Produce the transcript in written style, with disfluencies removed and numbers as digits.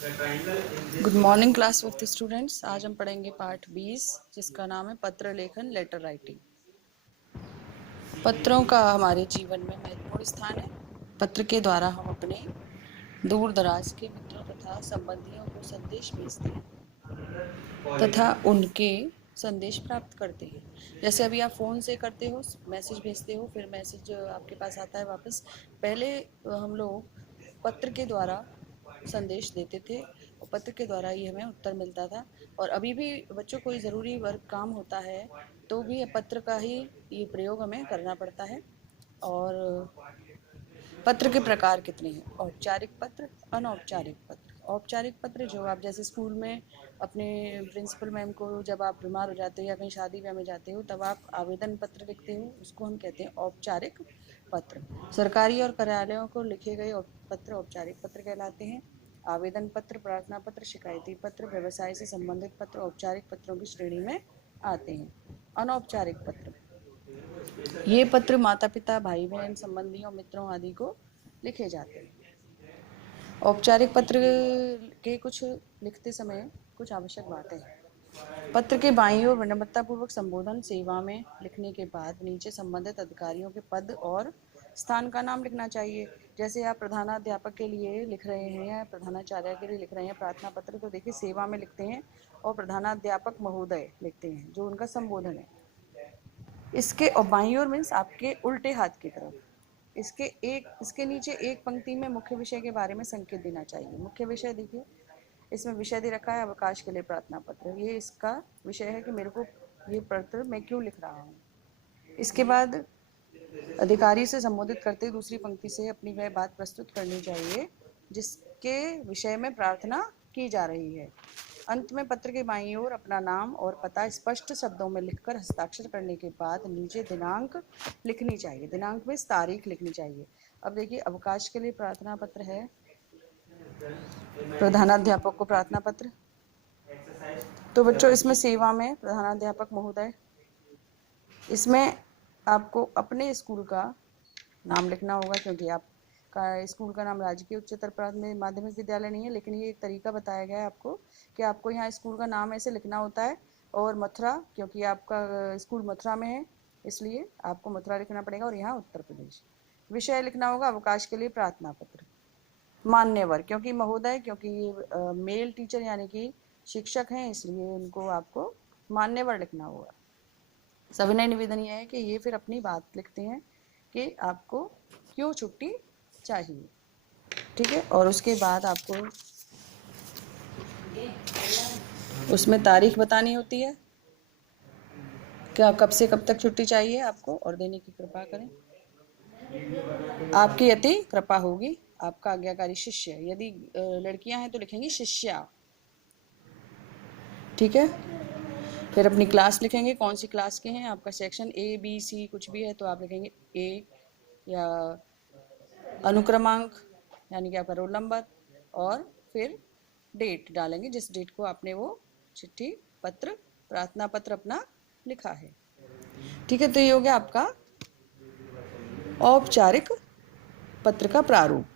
Good morning class fifth students. आज हम पढ़ेंगे पाठ 20 जिसका नाम है पत्र लेखन, लेटर राइटिंग। पत्रों का हमारे जीवन में महत्वपूर्ण स्थान है। पत्र के द्वारा हम अपने दूर दराज के मित्रों तथा संबंधियों को संदेश भेजते हैं तथा उनके संदेश प्राप्त करते हैं। जैसे अभी आप फ़ोन से करते हो, मैसेज भेजते हो, फिर मैसेज आपके पास आता है वापस। पहले हम लोग पत्र के द्वारा संदेश देते थे और पत्र के द्वारा ही हमें उत्तर मिलता था। और अभी भी बच्चों कोई ज़रूरी वर्क काम होता है तो भी पत्र का ही ये प्रयोग हमें करना पड़ता है। और पत्र के प्रकार कितने हैं? औपचारिक पत्र, अनौपचारिक पत्र। औपचारिक पत्र जो आप जैसे स्कूल में अपने प्रिंसिपल मैम को जब आप बीमार हो जाते हो या कहीं शादी ब्याह में जाते हो तब आप आवेदन पत्र लिखते हो, उसको हम कहते हैं औपचारिक पत्र। सरकारी और कार्यालयों को लिखे गए पत्र औपचारिक पत्र कहलाते हैं। आवेदन पत्र, प्रार्थना पत्र, शिकायती पत्र, व्यवसाय से संबंधित पत्र औपचारिक पत्रों की श्रेणी में आते हैं। अनौपचारिक पत्र, ये पत्र माता पिता, भाई बहन, संबंधियों, मित्रों आदि को लिखे जाते हैं। औपचारिक पत्र के कुछ लिखते समय कुछ आवश्यक बातें हैं। पत्र के बाईं ओर विनम्रतापूर्वक संबोधन सेवा में लिखने के बाद नीचे संबंधित अधिकारियों के पद और स्थान का नाम लिखना चाहिए। जैसे आप प्रधानाध्यापक के लिए लिख रहे हैं या प्रधानाचार्य के लिए लिख रहे हैं प्रार्थना पत्र, तो देखिए सेवा में लिखते हैं और प्रधानाध्यापक महोदय लिखते हैं जो उनका संबोधन है। इसके और बाईं ओर मीन्स आपके उल्टे हाथ की तरफ इसके नीचे एक पंक्ति में मुख्य विषय के बारे में संकेत देना चाहिए। मुख्य विषय देखिए, इसमें विषय दे रखा है अवकाश के लिए प्रार्थना पत्र। ये इसका विषय है कि मेरे को ये पत्र मैं क्यों लिख रहा हूँ। इसके बाद अधिकारी से संबोधित करते दूसरी पंक्ति से अपनी वह बात प्रस्तुत करनी चाहिए जिसके विषय में प्रार्थना की जा रही है। अंत में पत्र के बाईं ओर अपना नाम और पता स्पष्ट शब्दों में लिखकर हस्ताक्षर करने के बाद नीचे दिनांक लिखनी चाहिए। दिनांक में तारीख लिखनी चाहिए। अब देखिए अवकाश के लिए प्रार्थना पत्र है, प्रधानाध्यापक को प्रार्थना पत्र, तो बच्चों इसमें सेवा में प्रधानाध्यापक महोदय, इसमें आपको अपने स्कूल का नाम लिखना होगा क्योंकि आपका स्कूल का नाम राजकीय उच्चतर प्राथमिक माध्यमिक विद्यालय नहीं है, लेकिन ये एक तरीका बताया गया है आपको कि आपको यहाँ स्कूल का नाम ऐसे लिखना होता है। और मथुरा, क्योंकि आपका स्कूल मथुरा में है इसलिए आपको मथुरा लिखना पड़ेगा, और यहाँ उत्तर प्रदेश। विषय लिखना होगा अवकाश के लिए प्रार्थना पत्र। मान्यवर, क्योंकि महोदय, क्योंकि ये मेल टीचर यानी कि शिक्षक हैं इसलिए उनको आपको मान्यवर लिखना होगा। सविनय निवेदन यह है कि ये फिर अपनी बात लिखते हैं कि आपको क्यों छुट्टी चाहिए, ठीक है। और उसके बाद आपको उसमें तारीख बतानी होती है, क्या कब से कब तक छुट्टी चाहिए आपको, और देने की कृपा करें। आपकी अति कृपा होगी, आपका आज्ञाकारी शिष्य। यदि लड़कियां हैं तो लिखेंगी शिष्या, ठीक है। फिर अपनी क्लास लिखेंगे, कौन सी क्लास के हैं, आपका सेक्शन ए बी सी कुछ भी है तो आप लिखेंगे ए, या अनुक्रमांक यानी कि आपका रोल नंबर, और फिर डेट डालेंगे जिस डेट को आपने वो चिट्ठी पत्र प्रार्थना पत्र अपना लिखा है, ठीक है। तो ये हो गया आपका औपचारिक पत्र का प्रारूप।